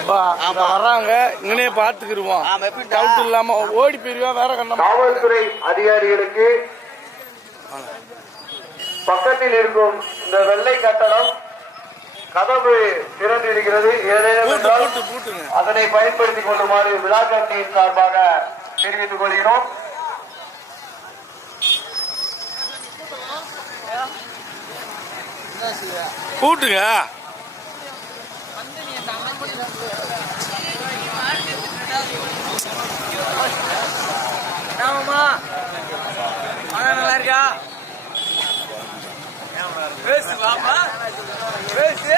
வர்றாங்க. இங்கனே பாத்துக்கிருவோம்? டவுட் இல்லாம ஓடி போயிருவா வேற கண்ணம் காவல்துறை அதிகாரிகளுக்கு பக்கத்தில் இருக்கும் இந்த வெள்ளை கட்டடம் கதவு ஏதேனும் என்றால் பூட்டு பூட்டுங்க. அதனை பயன்படுத்திக் கொள்ளுமாறு விழா கமிட்டியின் சார்பாக தெரிவித்துக் கொள்கிறோம். பூட்டுங்க. ஆமாம்மா மழை நல்லா இருக்கா? பேசு வாப்பா பேசு.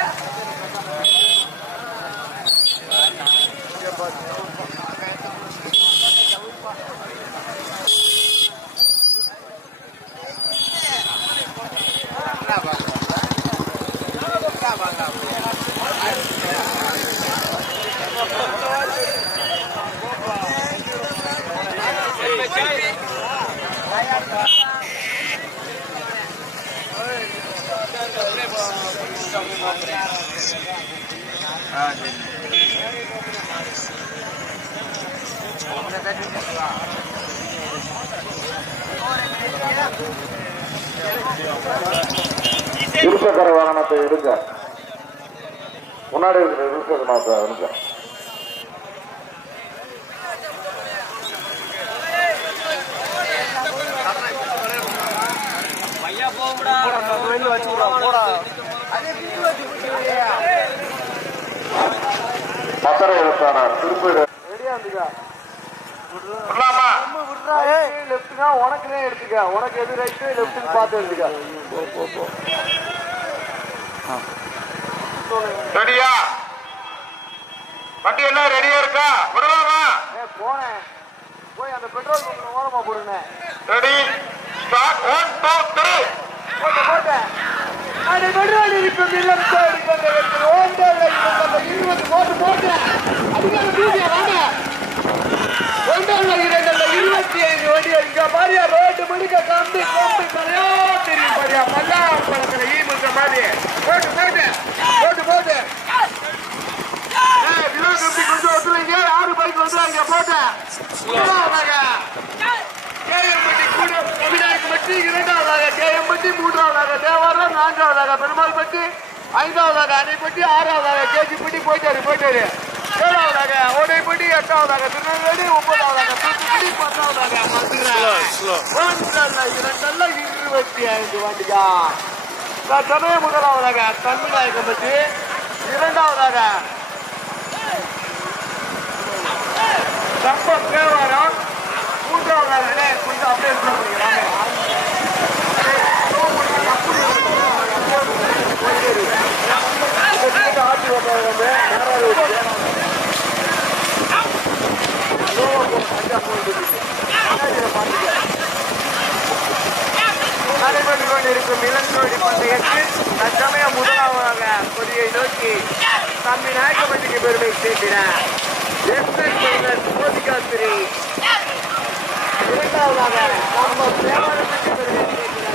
இருசக்கர வாகனத்தை எடுங்க. முன்னாடி இருக்கிற இருசக்கர வாகனத்தை எடுங்க. பத்தரை எழுத்தானார் திருப்பூர் லெப்ட்னா உனக்குனே எடுத்துக்க. உனக்கு எது ரைட்டு பார்த்து எடுத்துக்க. போ போ போ. ரெடியா? வண்டி எல்லாம் ரெடியா இருக்கா? விடலாமா? போனேன். போய் அந்த பெட்ரோல் பங்க் ஓரமா போடுங்க ready start one two three போட்டு போட்டேன். அது பெட்ரோல் இருக்கும் இல்லம் கோடி கொண்ட கொண்ட இருபது போட்டு போட்டேன் அதுக்கான வீடியோ வாங்க ஒன்றாம் இரண்டு இருபத்தி ஐந்து மாதிரியா ரோட்டு முடிக்க கம்பி கம்பி கலையா தெரியும் பாரியா மல்லா பழத்துல ஈ முந்த மாதிரி. போட்டு போட்டு போட்டு போட்டு. வினோத் கம்பி கொஞ்சம் ஒத்துறீங்க ஆறு பைக் வந்துறாங்க போட்டு. கேஎம்பட்டி கூட விநாயகப்பட்டி இரண்டாவதாக கேஎம்பட்டி மூன்றாவதாக தேவாரம் நான்காவதாக பெருமாள்பட்டி ஐந்தாவதாக அணைப்பட்டி ஆறாவதாக கேஜிப்பட்டி போயிட்டாரு போயிட்டாரு. ஏழாவதாக ஓடைப்பட்டி எட்டாவதாக திருநெல்வேலி ஒன்பதாவதாக தூத்துக்குடி பத்தாவதாக மதுரை. ஸ்லோ ஒன்றல்ல இரண்டல்ல இருபத்தி ஐந்து வண்டியா தற்சமய முதலாவதாக தன்விநாயகம்பட்டி இரண்டாவதாக. கம்பம் தேவாரம் மூன்றாவதாக கொஞ்சம் அப்படியே ஆட்சி வந்தவங்க நடைபெற்றுக் கொண்டிருக்கும் இளஞ்சோடி பந்தயத்தில் தற்சமயம் முதலாவதாக கொடியை நோக்கி தம்பி நாயக்கம்பட்டிக்கு பெருமை சேர்த்தினார் கோபிகாஸ்திரி இரண்டாவதாக கம்பம் தேவாரத்துக்கு பெருமை சேர்த்தினார்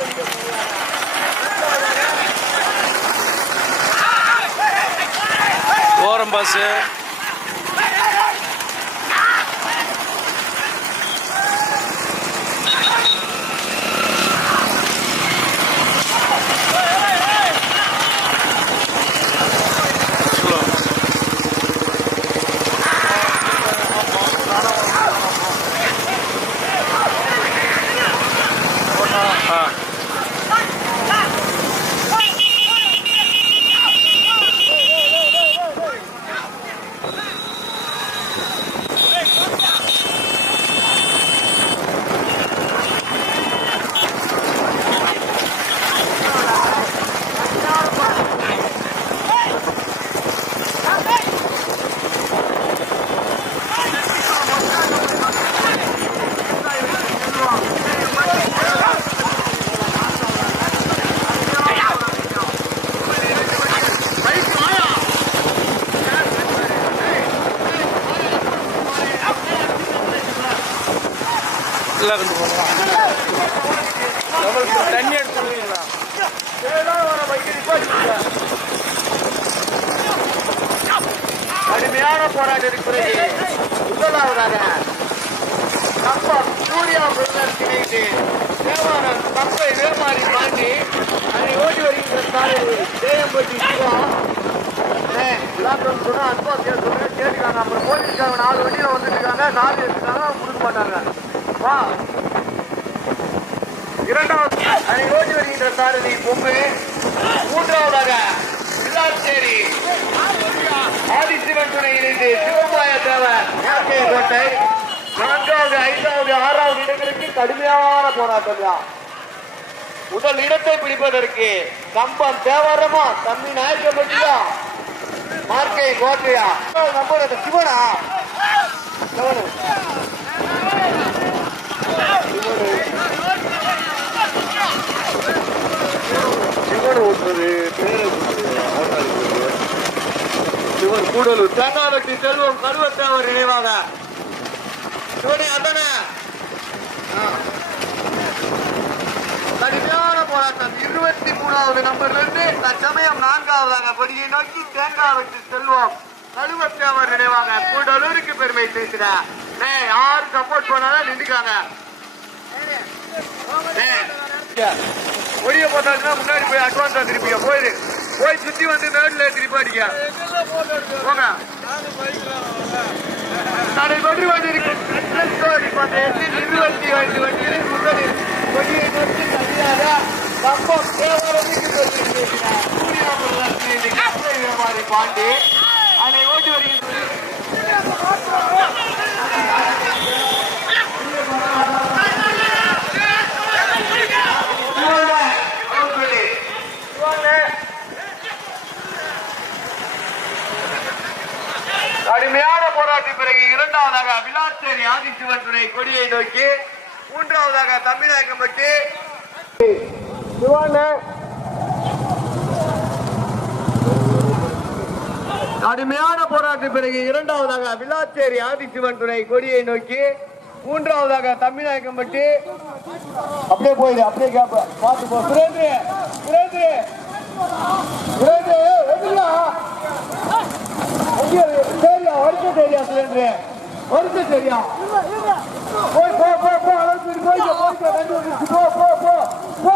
ஓரம் ஓரம் எல்லாம் கொண்டு போகலாம். எவ்வளோ தண்ணி எடுத்துருவீங்களா கொடுங்களா ஏதாவது வர கடுமையான போராட்டத்திற்கு பிறகு முதலாவதாக கம்பம் சூர்யா பிரதர் இணைந்து தேவாரம் கம்பை வேமாறி தாண்டி அதை ஓடி வருகின்ற சாலை தேயம்பட்டி சிவா. சொன்னா அன்பா கேட்டு கேட்டுக்காங்க. அப்புறம் போலீஸ்காரங்க நாலு வண்டியில வந்துட்டு இருக்காங்க. நாலு எடுத்துட்டாங்க கொடுக்க மாட்டாங்க. இரண்டாவது அதை ஓடி வருகின்ற சாரதி பொம்மை. மூன்றாவதாக வில்லாச்சேரி ஆதிசிவன் துணை இணைந்து சிவபாய தேவர் யாக்கைய கோட்டை நான்காவது ஐந்தாவது ஆறாவது இடங்களுக்கு கடுமையான போராட்டம் தான். முதல் இடத்தை பிடிப்பதற்கு கம்பம் தேவாரமா தம்பி நாயக்கப்பட்டியா மார்க்கை கோட்டையா? நம்பர் அந்த சிவனா சிவன் ஒருத்தர் பேரை சிவன் கூடலூர் செல்வம் கருவத்தேவர் நினைவாக. சிவனே அதானே ஆ. கடுமையான போராட்டம். இருபத்தி மூணாவது நம்பர்ல இருந்து தற்சமயம் நான்காவதாக படியை நோக்கி தேங்காவட்டி செல்வம். கழுவத்தேவர் நினைவாங்க கூடலூருக்கு பெருமை சேர்க்கிறார் யாரு சப்போர்ட் பண்ணாலும் நின்றுக்காங்க ஒடிய போட்டாச்சுன்னா முன்னாடி போய் அட்வான்ஸா திருப்பிக்க போயிரு. போய் சுத்தி வந்து மேடில் திருப்பி அடிக்க போங்க. நடைபெற்று கொண்டிருக்கும் இருபத்தி ஐந்து வண்டிகளில் முதலில் கொடியை நோக்கி தனியாக கம்பம் வியாபாரி பாண்டி. அதை ஓட்டி வருகின்ற கடுமையான போராட்ட பிறகு இரண்டாவதாக விளாச்சேரி ஆதிசிவன் துணை கொடியை நோக்கி மூன்றாவதாக தமிழகம்பட்டி கடுமையான போராட்ட பிறகு இரண்டாவதாக விளாச்சேரி ஆதிசிவன் துணை கொடியை நோக்கி மூன்றாவதாக தமிழகம்பட்டி அப்படியே போயிடு அப்படியே பார்த்து போ. சுரேந்திர சுரேந்திர எதுங்களா சரியா வருஷ சரியா சுரேந்திர வருஷ சரியா போய் போ போ போ அளவுக்கு போய்க்க போய்க்க ரெண்டு வந்துருச்சு போ போ போ போ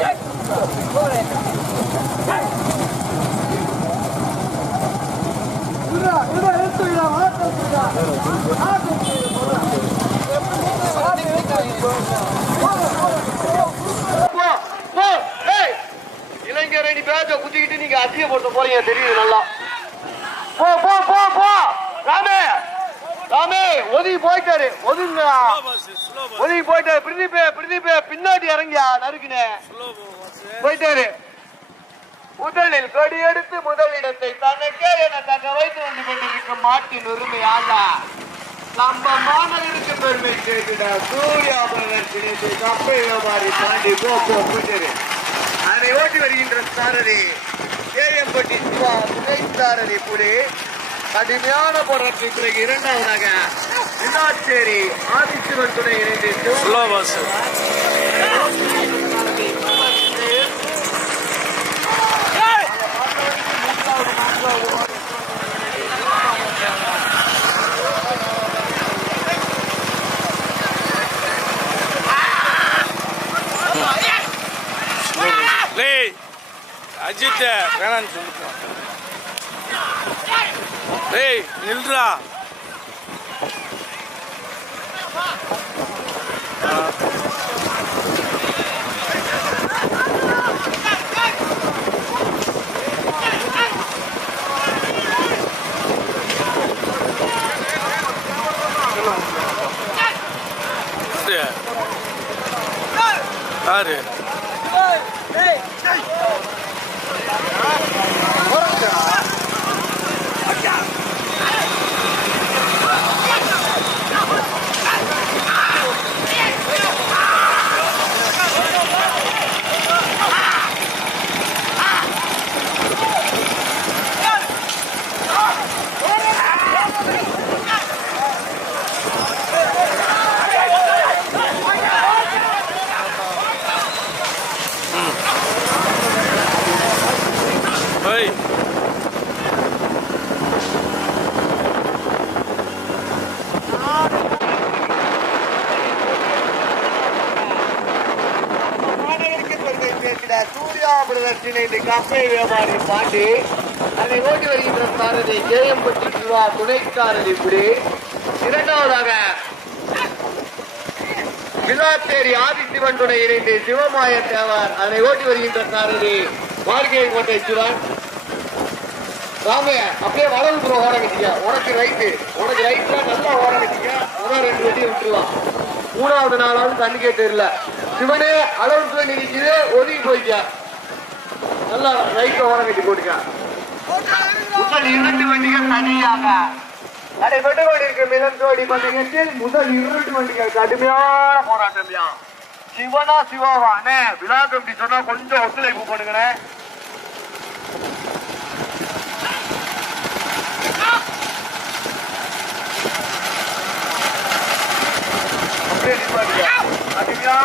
ஏய். போ, போ, ஏய். இளைஞரை நீ பேச்ச குத்திக்கிட்டு நீங்க அசிங்கப்படுத்த போறீங்க தெரியுது நல்லா போ போ போ போ ராமே ராமே ஒதுங்கி போயிட்டாரு ஒதுங்க ஒதுங்கி போயிட்டாரு பிரதீபே பிரதீபே பின்னாடி இறங்கியா நறுக்குனே போயிட்டாரு. முதலில் கொடி எடுத்து முதலிடத்தை தனக்கே என தக்க வைத்து வந்து கொண்டிருக்கும் மாட்டின் உரிமையாளா நம்ம மாநகருக்கு பெருமை சூர்யா கப்பை வியாபாரி தாண்டி போ போயிட்டாரு. அதை ஓட்டி வருகின்ற சாரதி கேஎம்பட்டி சிவா துணை சாரதி புலி கடுமையான போராட்டத்தின் பிறகு இரண்டாவதாக வில்லாச்சேரி ஆதிசிவன் துணை இணைந்து అని చూపుతాం రే నిల్రా Got it. பிரதர்ஷனை வியாபாரி பாண்டி அதை ஓட்டி வருகின்ற சாரதி கேஎம்பட்டி சிவா துணைக்காரர் இப்படி இரண்டாவதாக விழாத்தேரி ஆதிசிவன் துணை இணைந்து சிவமாய தேவர் அதனை ஓட்டி வருகின்ற சாரதி வாழ்க்கையை கோட்டை சிவன் ராமே அப்படியே வலது புறம் ஓரம் உனக்கு ரைட்டு உனக்கு ரைட்ல நல்லா ஓரம் கட்டிக்க முதல் ரெண்டு வெட்டி விட்டுருவான் மூணாவது நாளாவது தண்ணிக்கே தெரியல சிவனே அளவுக்கு நினைக்குது ஒதுங்கி போய்க்க நல்லா ஓரம் கட்டி போட்டுக்க. முதல் இரண்டு வண்டிகள் தனியாக. நடைபெற்று கொண்டிருக்கும் மிதம் ஜோடி பந்தயத்தில் முதல் இரண்டு வண்டிகள் கடுமையான சிவனா சிவாவா விழா கம்பி சொன்னா கொஞ்சம் ஒத்துழைப்பு பண்ணுங்கண்ணே அப்படியே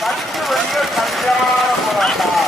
போராட்டம். மூன்றாவது, நான்காவது, ஐந்தாவது பிரிவுகளுக்கு பத்து வண்டிகள் கடுமையான போராட்டம்.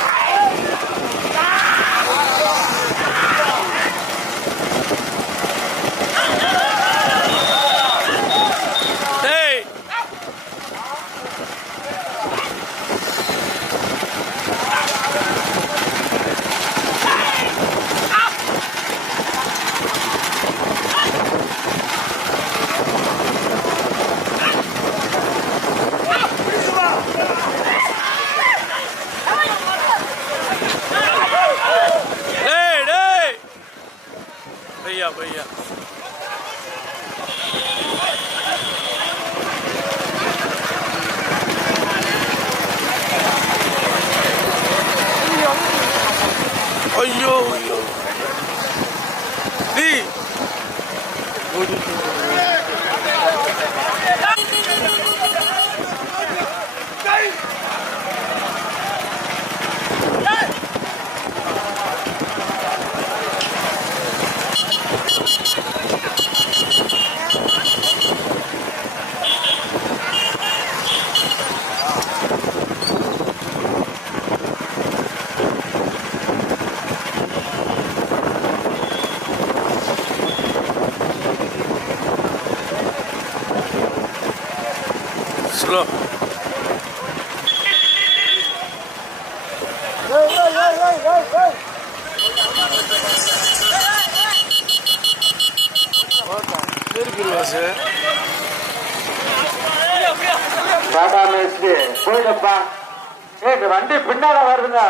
இந்த வண்டி பின்னால வருதுங்க.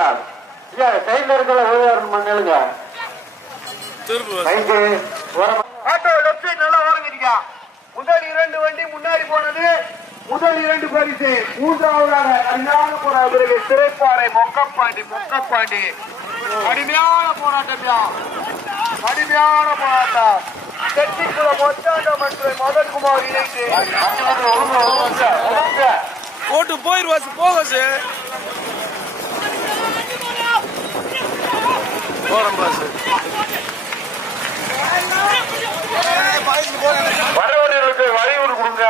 சைட்ல ரைட்டு ஓரமா. ஆட்டோ லெஃப்ட் சைடு நல்லா ஓரங்கிட்டியா முதல் இரண்டு வண்டி முன்னாடி போனது. முதல் இரண்டு பரிசு. மூன்றாவதாக கண்ணான போற பிறகு சிறைப்பாறை மொக்கப்பாண்டி மொக்கப்பாண்டி கடுமையான போராட்டம்யா கடுமையான போராட்டம் தெற்கிக்குளம் ஒத்தாண்ட மற்றும் மதன்குமார் இணைந்து. போட்டு போயிருவாசு போவாசு போறோம் பாசு வரவர்களுக்கு வழிவிடு கொடுங்க.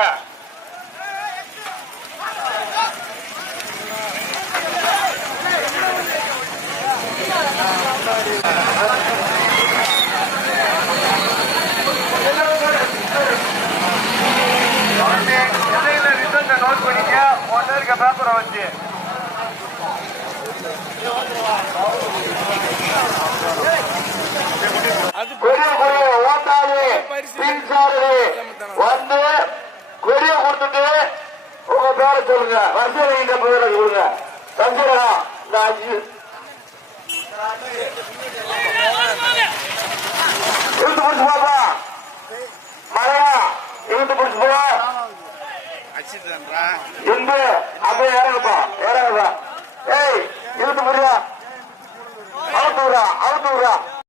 நோட் பண்ணிக்க. பேப்பரை வச்சு. வந்து கொடிய கொடுத்துட்டு உங்க பேரை சொல்லுங்க. வரிசையில் நீங்க பேரை சொல்லுங்க சந்திரனா இந்த அஞ்சு. இழுத்து பிடிச்சு பாப்பா. மழையா இழுத்து பிடிச்சு போவா இந்து அப்படியே இறங்கப்பா இறங்கப்பா. ஏய் இழுத்து முடியா அவுத்து விடுறா அவுத்து விடுறா.